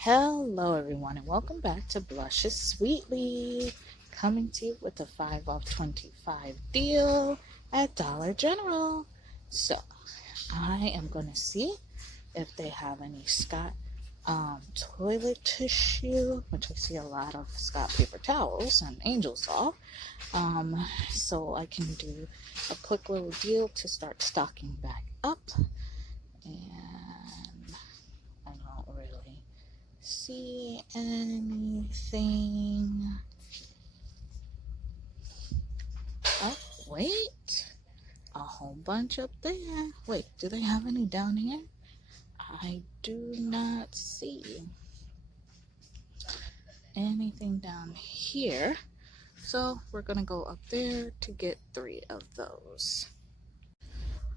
Hello everyone and welcome back to Blushes Sweetly, coming to you with a 5 off 25 deal at Dollar General. So I am going to see if they have any Scott toilet tissue, which I see a lot of Scott paper towels and Angel Soft, so I can do a quick little deal to start stocking back up. And I don't really see anything. Oh, wait. A whole bunch up there. Wait, do they have any down here? I do not see anything down here. So we're going to go up there to get 3 of those.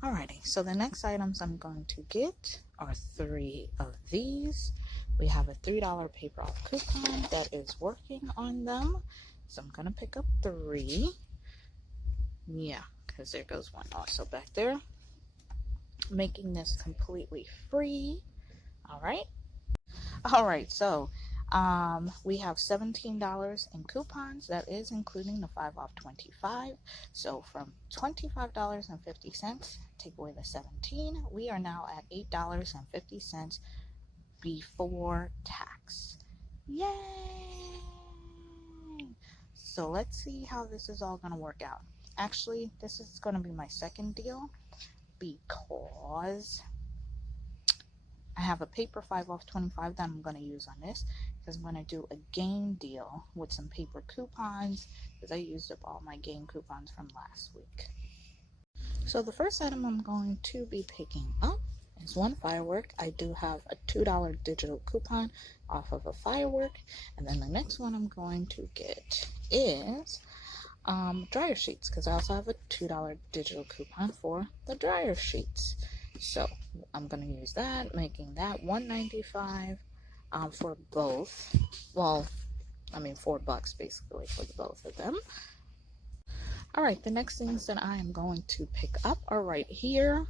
Alrighty, so the next items I'm going to get are 3 of these. We have a $3 paper off coupon that is working on them. So I'm going to pick up 3. Yeah, because there goes one also back there. Making this completely free. Alright, so we have $17 in coupons. That is including the 5 off 25. So from $25.50, take away the 17, we are now at $8.50 before tax. Yay! So let's see how this is all going to work out. Actually, this is going to be my second deal because I have a paper 5 off 25 that I'm going to use on this, because I'm going to do a game deal with some paper coupons, because I used up all my game coupons from last week. So the first item I'm going to be picking up is one firework. I do have a $2 digital coupon off of a firework, and then the next one I'm going to get is dryer sheets, because I also have a $2 digital coupon for the dryer sheets. So I'm going to use that, making that $1.95 for both. Well, I mean $4 basically for the both of them. Alright, the next things that I am going to pick up are right here.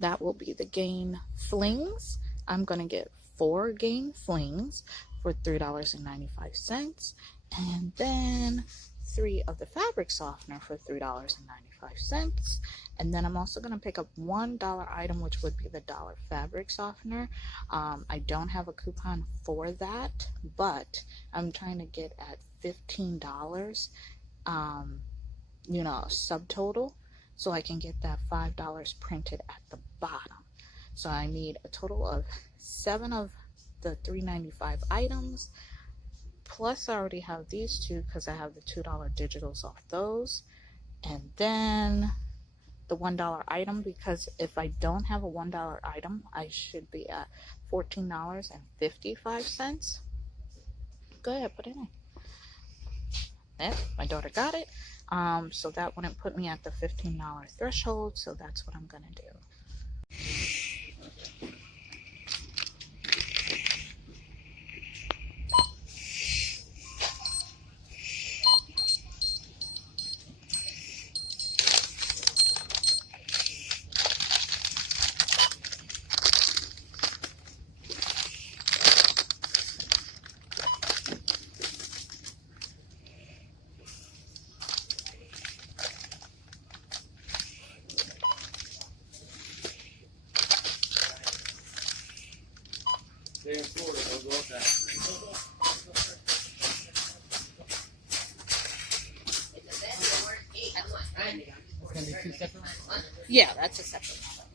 That will be the Gain Flings. I'm going to get 4 Gain Flings for $3.95, and then 3 of the fabric softener for $3.95. And then I'm also going to pick up $1 item, which would be the dollar fabric softener. I don't have a coupon for that, but I'm trying to get at $15, subtotal, so I can get that $5 printed at the bottom. So I need a total of 7 of the $3.95 items. Plus, I already have these 2 because I have the $2 digitals off those. And then the $1 item, because if I don't have a $1 item, I should be at $14.55. Go ahead, put it in. There, my daughter got it. So that wouldn't put me at the $15 threshold, so that's what I'm going to do. They're in Florida, they'll go up that. It's going to be 2 separate ones? Yeah, that's a separate one.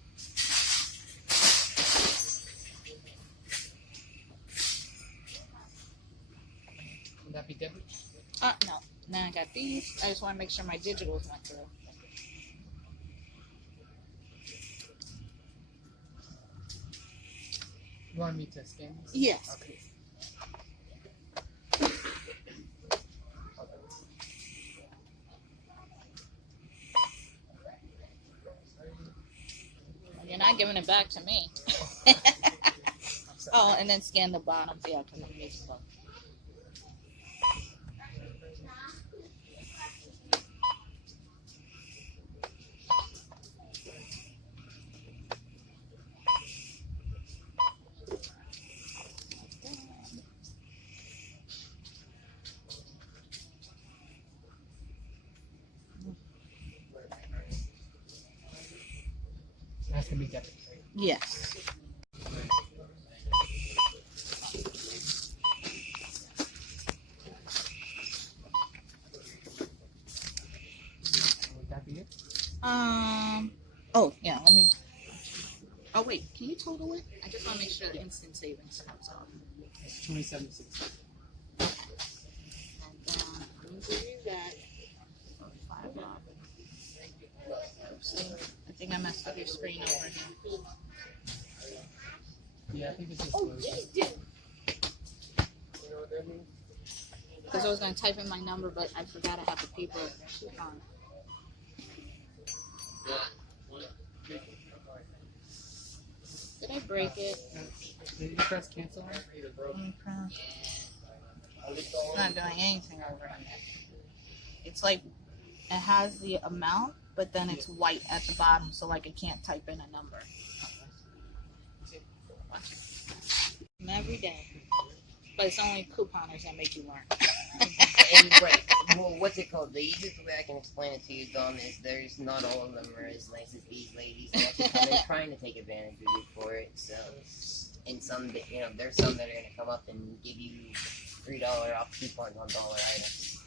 Would that be debit? No. Now I got these. I just want to make sure my digitals went through. You want me to scan this? Yes. Okay. You're not giving it back to me. Oh, and then scan the bottoms. Yeah, because I'm using both. debit, right? Yes. Would that be it? Oh, yeah, let me. Oh, wait, can you total it? I just want to make sure the instant savings comes off. It's 27.60. And then I'm going to give you that. $5 off. Oopsie. I think I messed up your screen over here. Yeah, I think it's just Because I was going to type in my number, but I forgot I have the paper coupon. Did I break it? Did you press cancel? Let me press. It's not doing anything over here. It's like it has the amount, but then it's white at the bottom, so like I can't type in a number. Watch it. Every day. But it's only couponers that make you learn. And right, well, what's it called? The easiest way I can explain it to you, Dom, is there's not all of them are as nice as these ladies. They actually come in trying to take advantage of you for it. So, and some, you know, there's some that are gonna come up and give you $3 off coupons on dollar items,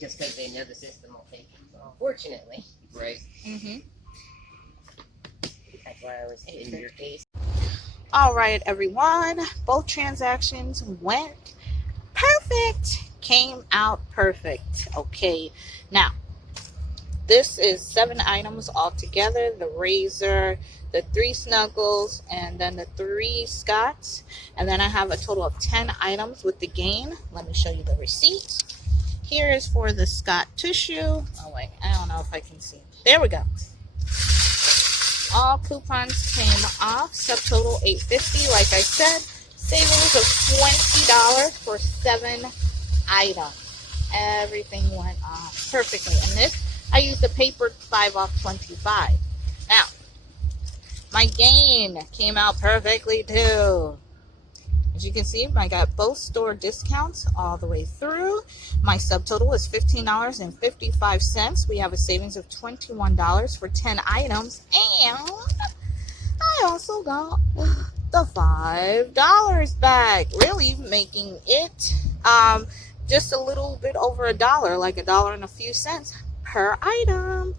just because they know the system will take it. So, fortunately, right? Mm-hmm. That's why I was in your case. All right, everyone. Both transactions went perfect. Came out perfect. Okay. Now, this is 7 items altogether. The razor, the 3 snuggles, and then the 3 Scots. And then I have a total of 10 items with the gain. Let me show you the receipt. Here is for the Scott tissue. Oh, wait. I don't know if I can see. There we go. All coupons came off. Subtotal $8.50. Like I said, savings of $20 for 7 items. Everything went off perfectly. And this, I used the paper 5 off 25. Now, my gain came out perfectly too. As you can see, I got both store discounts all the way through. My subtotal was $15.55. We have a savings of $21 for 10 items. And I also got the $5 back. Really making it just a little bit over $1, like $1 and a few cents per item.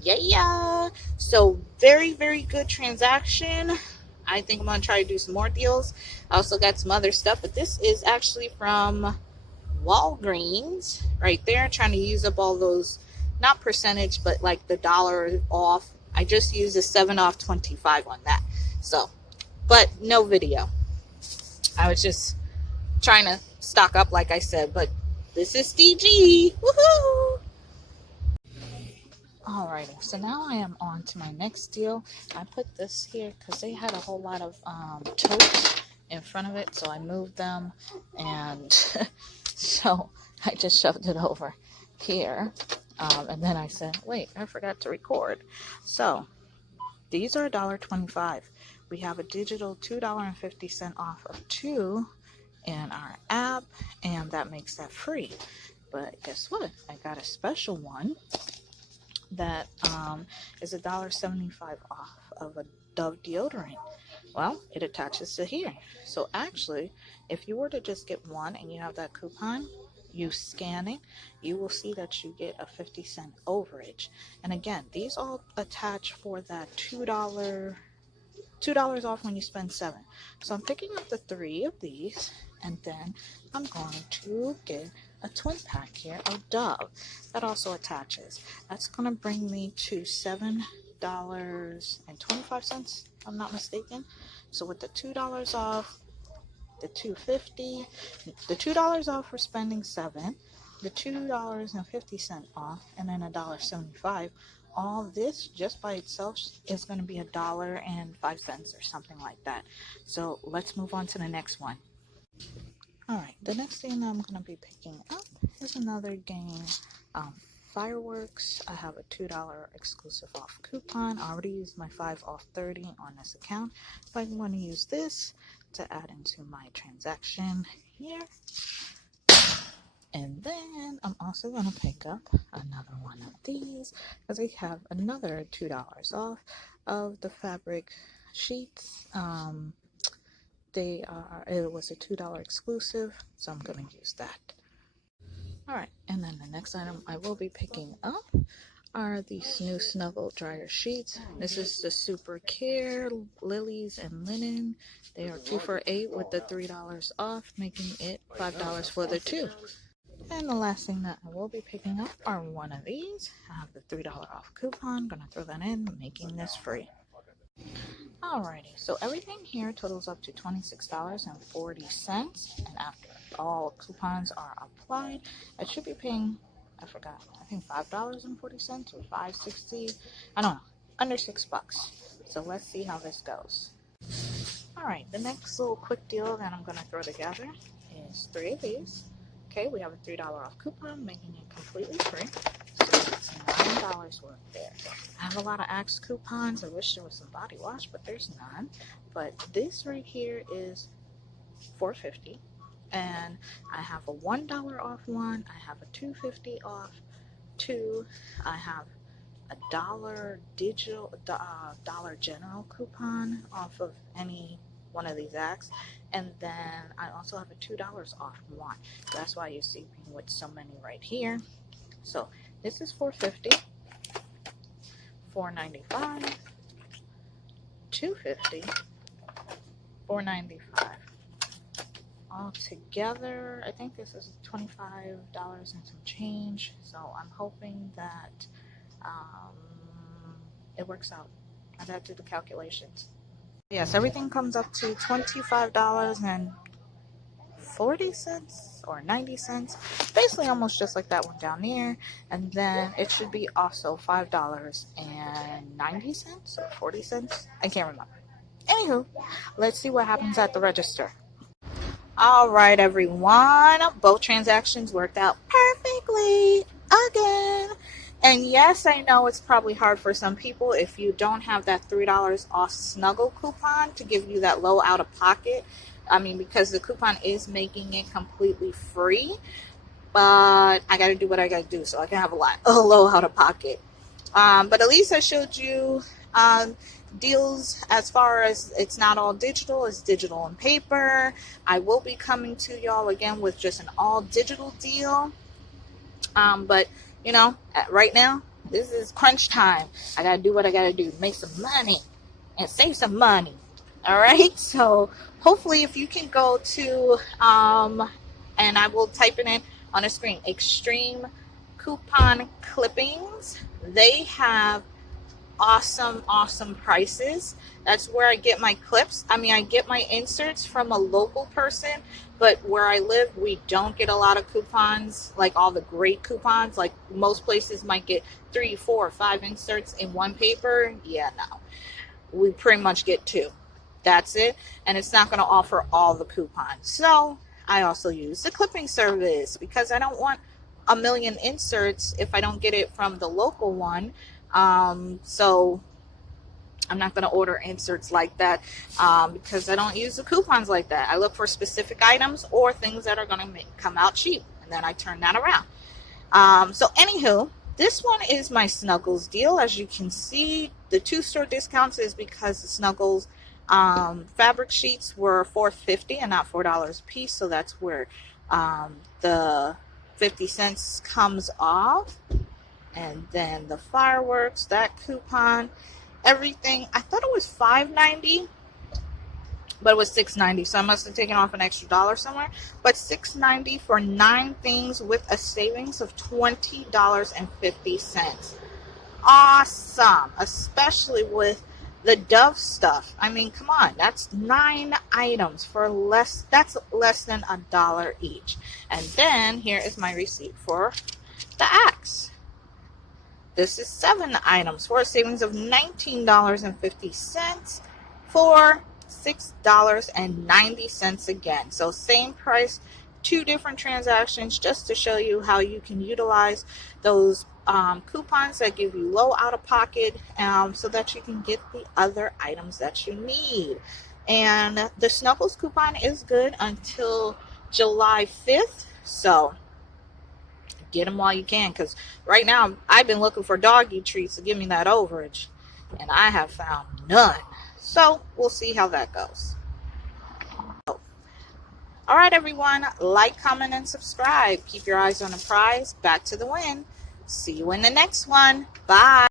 Yeah. So very, very good transaction. I think I'm going to try to do some more deals. I also got some other stuff, but this is actually from Walgreens right there. Trying to use up all those, not percentage, but like the $1 off. I just used a 7 off 25 on that. So, but no video. I was just trying to stock up, like I said, but this is DG. Woohoo! Alrighty, so now I am on to my next deal. I put this here because they had a whole lot of totes in front of it, so I moved them, and so I just shoved it over here, and then I said, wait, I forgot to record. So these are $1.25. We have a digital $2.50 off of 2 in our app, and that makes that free. But guess what? I got a special one that is $1.75 off of a Dove deodorant. Well, it attaches to here. So actually, if you were to just get one and you have that coupon, you scan it, you will see that you get a 50-cent overage. And again, these all attach for that $2 off when you spend 7. So I'm picking up the 3 of these, and then I'm going to get a twin pack here of Dove that also attaches. That's going to bring me to $7.25, if I'm not mistaken. So with the $2 off, the $2.50, the $2 off for spending 7, the $2.50 off, and then $1.75. All this just by itself is going to be $1.05 or something like that. So let's move on to the next one. Alright, the next thing that I'm going to be picking up is another game. Fireworks. I have a $2 exclusive off coupon. I already used my 5 off 30 on this account. But I'm going to use this to add into my transaction here. And then I'm also going to pick up another one of these because we have another $2 off. of the fabric sheets. It was a $2 exclusive, so I'm gonna use that. All right, and then the next item I will be picking up are these new Snuggle dryer sheets. This is the Super Care Lilies and Linen. They are 2 for $8 with the $3 off, making it $5 for the 2. And the last thing that I will be picking up are one of these. I have the $3 off coupon. Gonna throw that in, making this free. Alrighty, so everything here totals up to $26.40, and after all coupons are applied, I should be paying, I forgot, I think $5.40 or $5.60, I don't know, under $6. So let's see how this goes. Alright, the next little quick deal that I'm gonna throw together is 3 of these. Okay, we have a $3 off coupon, making it completely free. So it's $9 worth there. I have a lot of Axe coupons. I wish there was some body wash, but there's none. But this right here is $4.50, and I have a $1 off one. I have a $2.50 off two. I have a $1 Dollar General coupon off of any one of these Axe, and then I also have a $2 off one. So that's why you see me with so many right here. So this is $4.50, $4.95, $2.50, $4.95. All together, I think this is $25 and some change. So I'm hoping that it works out. I'd have to do the calculations. Yes, everything comes up to $25.40 or 90 cents, basically almost just like that one down there. And then it should be also $5.90 or 40 cents. I can't remember. Anywho, let's see what happens at the register. All right, everyone, both transactions worked out perfectly again. And yes, I know it's probably hard for some people if you don't have that $3 off Snuggle coupon to give you that low out of pocket. I mean, because the coupon is making it completely free, but I got to do what I got to do so I can have a low out of pocket. But at least I showed you deals as far as it's not all digital, it's digital and paper. I will be coming to y'all again with just an all digital deal. But you know, right now, this is crunch time. I gotta do what I gotta do, make some money and save some money. All right, so hopefully if you can go to, and I will type it in on the screen, Extreme Coupon Clippings. They have awesome prices. That's where I get my clips. I mean, I get my inserts from a local person, but where I live, we don't get a lot of coupons, like all the great coupons. Like most places might get 3, 4, 5 inserts in one paper. Yeah, no. We pretty much get 2. That's it. And it's not going to offer all the coupons. So I also use the clipping service because I don't want a million inserts if I don't get it from the local one. So I'm not going to order inserts like that because I don't use the coupons like that. I look for specific items or things that are going to come out cheap, and then I turn that around. So anywho, this one is my Snuggles deal. As you can see, the 2 store discounts is because the Snuggles fabric sheets were $4.50 and not $4 a piece. So that's where the 50 cents comes off. And then the fireworks, that coupon, everything, I thought it was $5.90, but it was $6.90, so I must have taken off an extra $1 somewhere. But $6.90 for 9 things with a savings of $20.50. Awesome, especially with the Dove stuff. I mean, come on, that's 9 items for less. That's less than $1 each. And then here is my receipt for the Axe. This is 7 items for a savings of $19.50 for $6.90 again. So same price, 2 different transactions, just to show you how you can utilize those coupons that give you low out of pocket so that you can get the other items that you need. And the Snuggles coupon is good until July 5th. So get them while you can, because right now I've been looking for doggy treats to give me that overage. and I have found none. So we'll see how that goes. All right, everyone, like, comment, and subscribe. Keep your eyes on the prize. Back to the win. See you in the next one. Bye.